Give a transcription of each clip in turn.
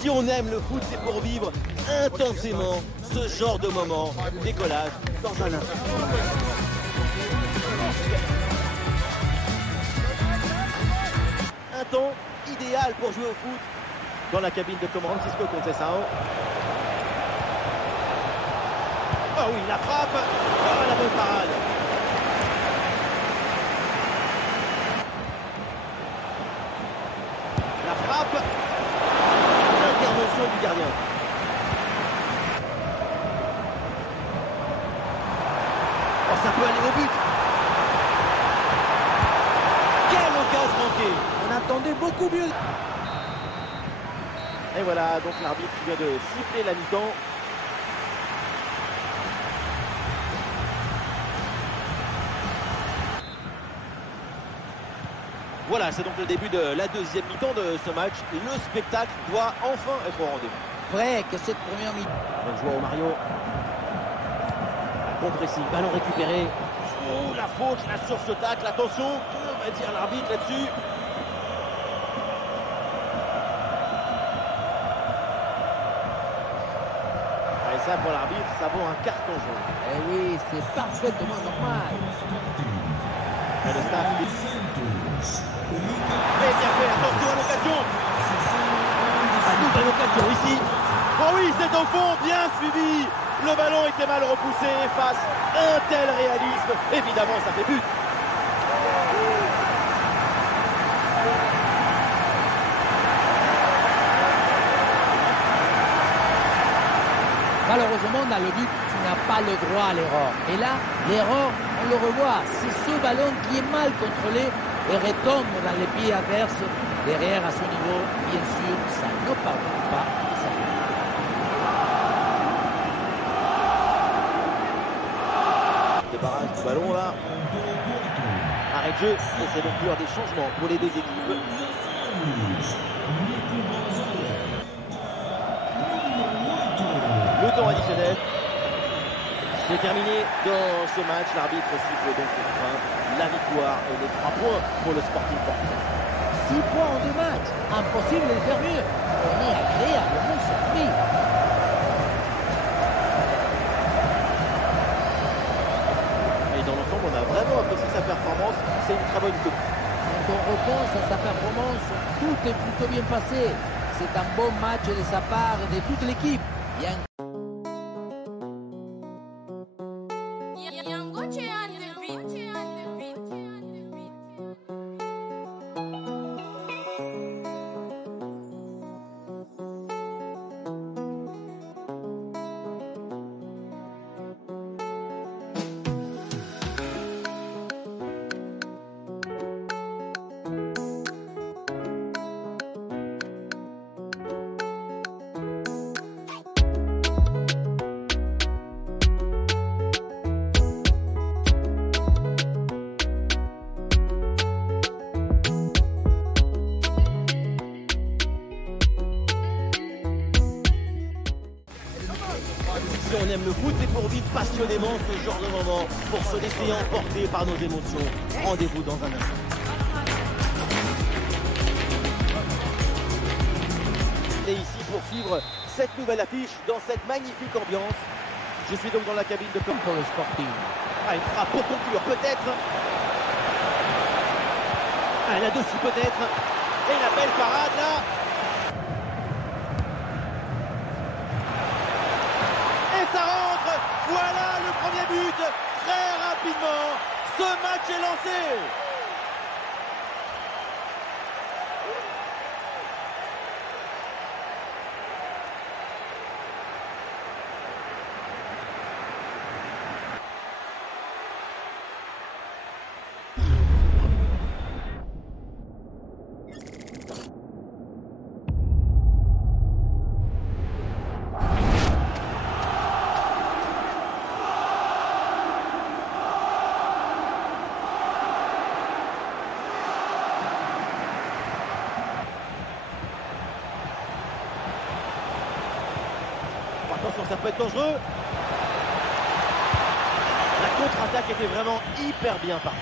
Si on aime le foot, c'est pour vivre intensément ce genre de moment. Décollage dans un instant. Un temps idéal pour jouer au foot dans la cabine de commande. Francisco Conceição. Oh oui, la frappe. Oh, la bonne parade. La frappe. L'intervention du gardien. Oh, ça peut aller au but. Quelle occasion manquée. On attendait beaucoup mieux. Et voilà, donc l'arbitre vient de siffler la mi-temps. Voilà, c'est donc le début de la deuxième mi-temps de ce match. Le spectacle doit enfin être au rendez-vous. Vrai que cette première mi-temps. Bonne joie au Mario. Bon pressing, ballon récupéré. Oh, la faute, la source de tacle. Attention, que va dire l'arbitre là-dessus? Et ça, pour l'arbitre, ça vaut un carton jaune. Eh oui, c'est parfaitement normal. Et le staff. Et bien fait, attention à l'occasion. À nouvelle occasion ici. Oh oui, c'est au fond, bien suivi. Le ballon était mal repoussé face à un tel réalisme. Évidemment, ça fait but. Malheureusement, dans le but, tu n'as pas le droit à l'erreur. Et là, l'erreur, on le revoit. C'est ce ballon qui est mal contrôlé et retombe dans les pieds adverses. Derrière, à ce niveau, bien sûr, ça ne pardonne pas. Ça fait débarrasse du ballon là. Arrêt de jeu. Et c'est donc l'heure des changements pour les deux équipes. Le temps additionnel. C'est terminé dans ce match. L'arbitre siffle donc enfin la victoire et les 3 points pour le Sporting Portugal. 6 points en 2 matchs. Impossible de le faire mieux. On est agréablement surpris. Et dans l'ensemble, on a vraiment apprécié sa performance. C'est une très bonne coupe. Quand on repense à sa performance, tout est plutôt bien passé. C'est un bon match de sa part et de toute l'équipe. Bien. Si on aime le foot, c'est pour vivre passionnément ce genre de moment, pour se laisser emporter par nos émotions. Rendez-vous dans un instant. Et ici pour suivre cette nouvelle affiche dans cette magnifique ambiance. Je suis donc dans la cabine de com Pour le Sporting. Ah, une frappe pour conclure, peut-être. Ah, là-dessus, peut-être. Et la belle parade, là. Et ça rentre. Voilà le premier but. Très rapidement, ce match est lancé. Attention, ça peut être dangereux. La contre contre-attaque était vraiment hyper bien partie.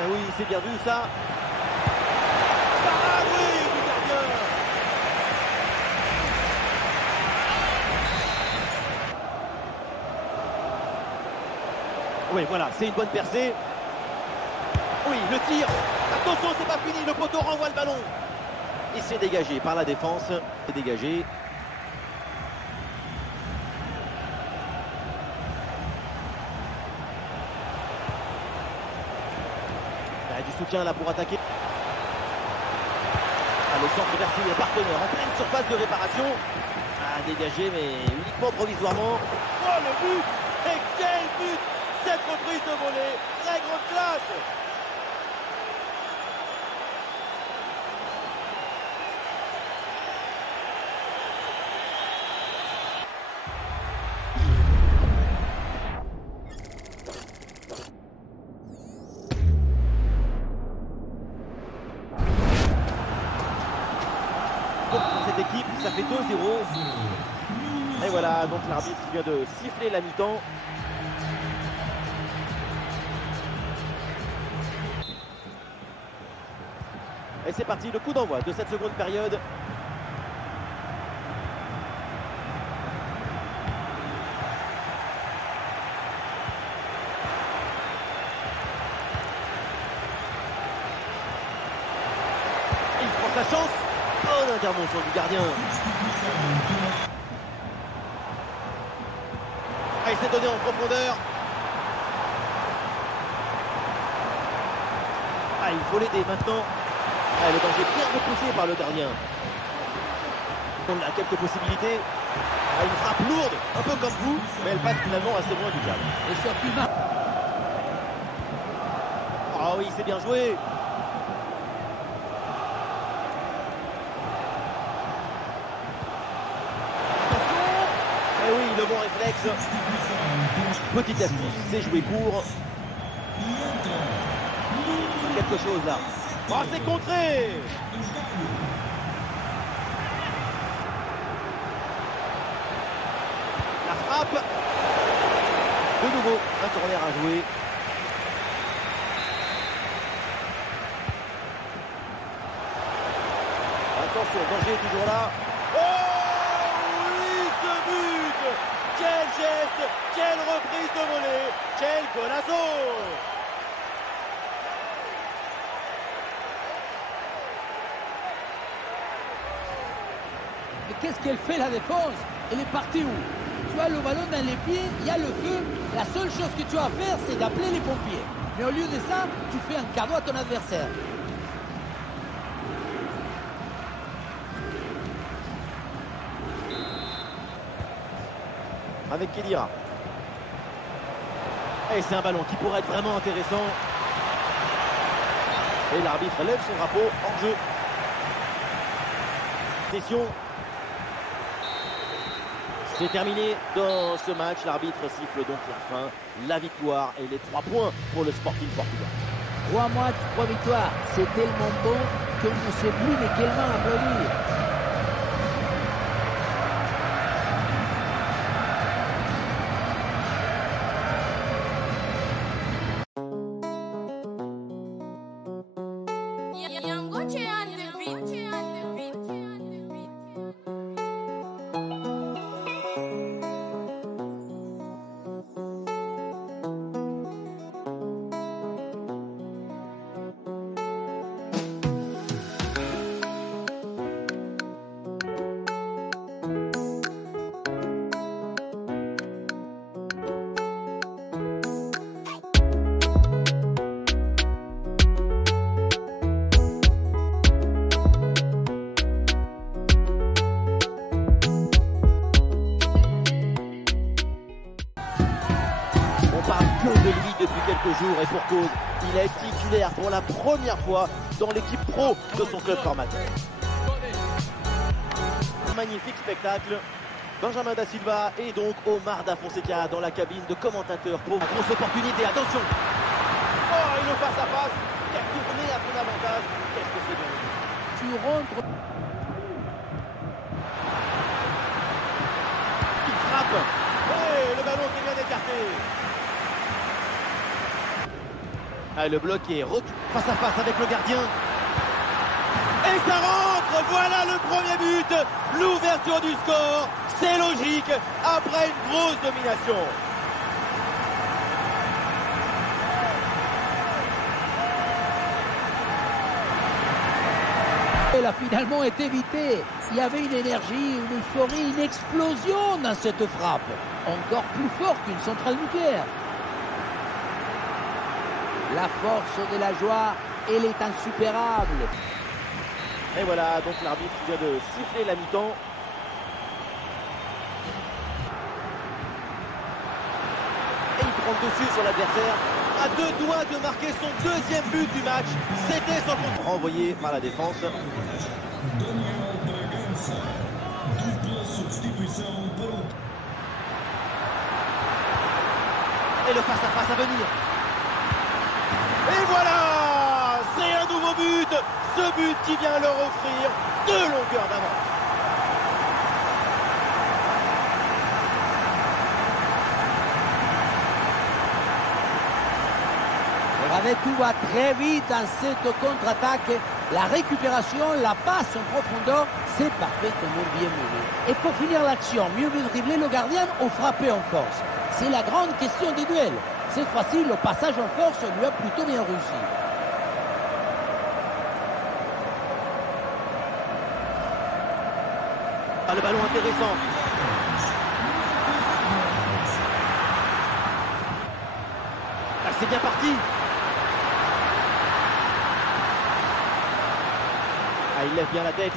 Ah oui, c'est bien vu ça. Ah oui, du gardien. Oui, voilà, c'est une bonne percée. Oui, le tir. Attention, c'est pas fini. Le poteau renvoie le ballon. Il s'est dégagé par la défense. C'est dégagé. Du soutien là pour attaquer. Ah, le centre vers les partenaires en pleine surface de réparation. Ah, dégagé mais uniquement provisoirement. Oh le but! Et quel but! Cette reprise de volée, très grande classe! Pour cette équipe, ça fait 2-0. Et voilà, donc l'arbitre vient de siffler la mi-temps. Et c'est parti, le coup d'envoi de cette seconde période. Il prend sa chance. Bonne intervention du gardien. Ah, il s'est donné en profondeur. Ah, il faut l'aider maintenant. Ah, le danger bien repoussé par le gardien. On a quelques possibilités. Ah, une frappe lourde, un peu comme vous, mais elle passe finalement assez loin du cadre. Et surtout, Ah oui, c'est bien joué. Et oui, le bon réflexe. Petite astuce, c'est jouer court. Quelque chose là. Oh, c'est contré. La frappe. De nouveau, un corner à jouer. Attention, danger est toujours là. Oh oui, ce but! Quel geste! Quelle reprise de volée! Quel golazo! mais qu'est-ce qu'elle fait la défense? Elle est partie où? Tu as le ballon dans les pieds, il y a le feu. La seule chose que tu as à faire, c'est d'appeler les pompiers. Mais au lieu de ça, tu fais un cadeau à ton adversaire. Avec Kedira. Et c'est un ballon qui pourrait être vraiment intéressant. Et l'arbitre lève son drapeau hors jeu. Session. C'est terminé dans ce match. L'arbitre siffle donc la fin, la victoire et les 3 points pour le Sporting Portugal. 3 matchs, 3 victoires. C'est tellement bon qu'on ne sait plus de quelle main applaudir. De lui depuis quelques jours et pour cause, il est titulaire pour la première fois dans l'équipe pro de son club formateur. Magnifique spectacle. Benjamin Da Silva et donc Omar Da Fonseca dans la cabine de commentateurs pour une grosse opportunité. Attention. Oh, il le face à face. Quelle tournée à son avantage. Qu'est-ce que c'est bien. Tu rentres. Ah, le bloc est face à face avec le gardien. Et ça rentre. Voilà le premier but. L'ouverture du score. C'est logique après une grosse domination. Elle a finalement été évitée. Il y avait une énergie, une euphorie, une explosion dans cette frappe. Encore plus fort qu'une centrale nucléaire. La force de la joie, elle est insuperable. Et voilà, donc l'arbitre vient de siffler la mi-temps. Et il prend le dessus sur l'adversaire. À deux doigts de marquer son deuxième but du match. C'était son contre. Renvoyé par la défense. Et le face-à-face à venir. Et voilà! C'est un nouveau but! Ce but qui vient leur offrir 2 longueurs d'avance. Regardez, tout va très vite dans cette contre-attaque. La récupération, la passe en profondeur, c'est parfaitement bien mené. Et pour finir l'action, mieux vaut dribbler le gardien ou frapper en force. C'est la grande question des duels. Cette fois-ci, le passage en force lui a plutôt bien réussi. Ah, le ballon intéressant. Ah, c'est bien parti. Ah, il lève bien la tête.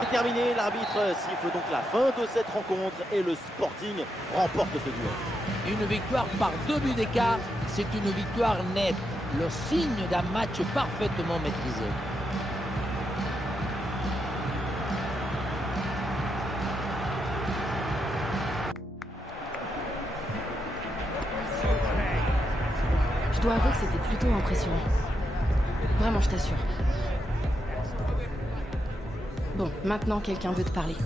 C'est terminé, l'arbitre siffle donc la fin de cette rencontre et le Sporting remporte ce duel. Une victoire par 2 buts d'écart, c'est une victoire nette, le signe d'un match parfaitement maîtrisé. Je dois avouer que c'était plutôt impressionnant. Vraiment, je t'assure. Bon, maintenant quelqu'un veut te parler.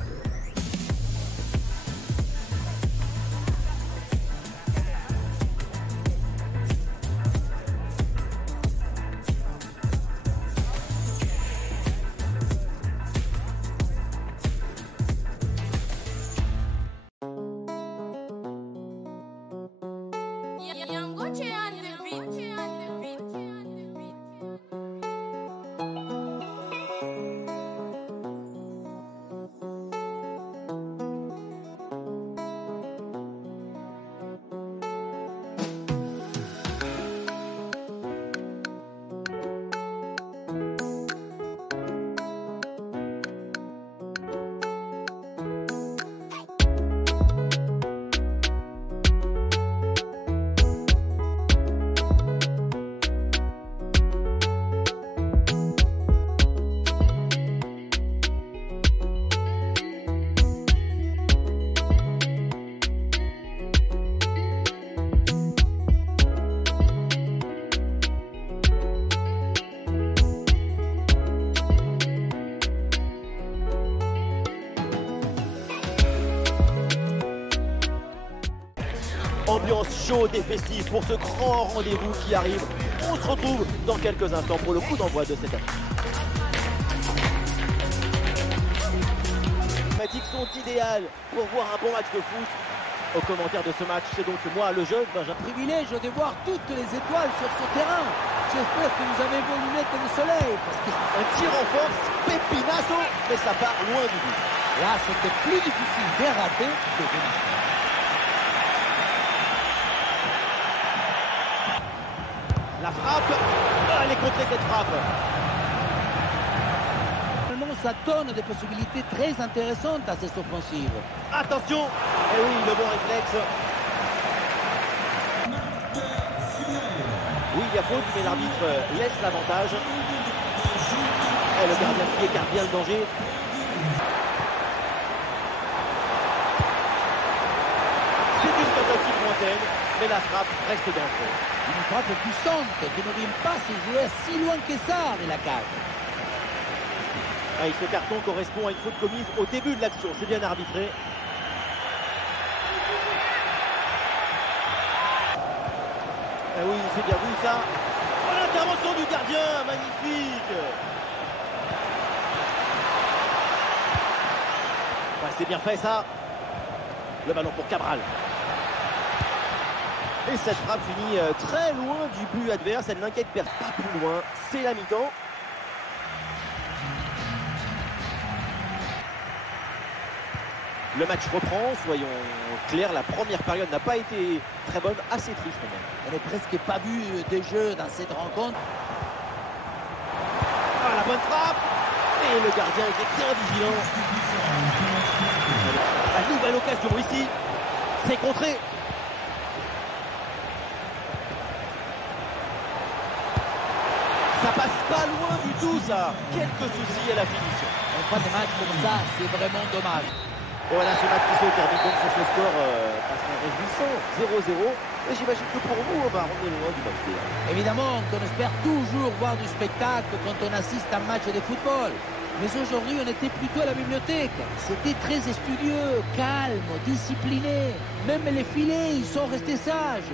Ambiance chaude et festive pour ce grand rendez-vous qui arrive. On se retrouve dans quelques instants pour le coup d'envoi de cette affiche. Les thématiques sont idéales pour voir un bon match de foot. Au commentaire de ce match, c'est donc moi, le jeune Benjamin. Privilège de voir toutes les étoiles sur ce terrain. J'espère que vous avez vos lunettes de soleil. Parce que un tir en force, pépinazo, mais ça part loin du but. Là, c'était plus difficile de rater que de marquer. La frappe, elle est contrée cette frappe. Ça donne des possibilités très intéressantes à cette offensive. Attention, et oui, le bon réflexe. Oui, il y a faute, mais l'arbitre laisse l'avantage. Et le gardien qui écarte bien le danger. C'est une tentative lointaine, mais la frappe reste dangereuse. Une frappe puissante qui ne vient pas se jouer si loin que ça de la cage. Ah, ce carton correspond à une faute commise au début de l'action. C'est bien arbitré. Eh oui, c'est bien vu ça. Oh, l'intervention du gardien, magnifique. Ouais, c'est bien fait ça. Le ballon pour Cabral. Et cette frappe finit très loin du but adverse. Elle n'inquiète pas plus loin. C'est la mi-temps. Le match reprend, soyons clairs, la première période n'a pas été très bonne, assez triste même. On n'a presque pas vu de jeu dans cette rencontre. Ah, la bonne frappe. Et le gardien était bien vigilant. La nouvelle occasion ici. C'est contré. Ça passe pas loin du tout ça. Quelques soucis à la finition. En fin de match comme ça, c'est vraiment dommage. Et voilà, ce match qui se termine donc sur ce score réjouissant, 0-0. Et j'imagine que pour vous, on est loin du match. Évidemment qu'on espère toujours voir du spectacle quand on assiste à un match de football. Mais aujourd'hui, on était plutôt à la bibliothèque. C'était très studieux, calme, discipliné. Même les filets, ils sont restés sages.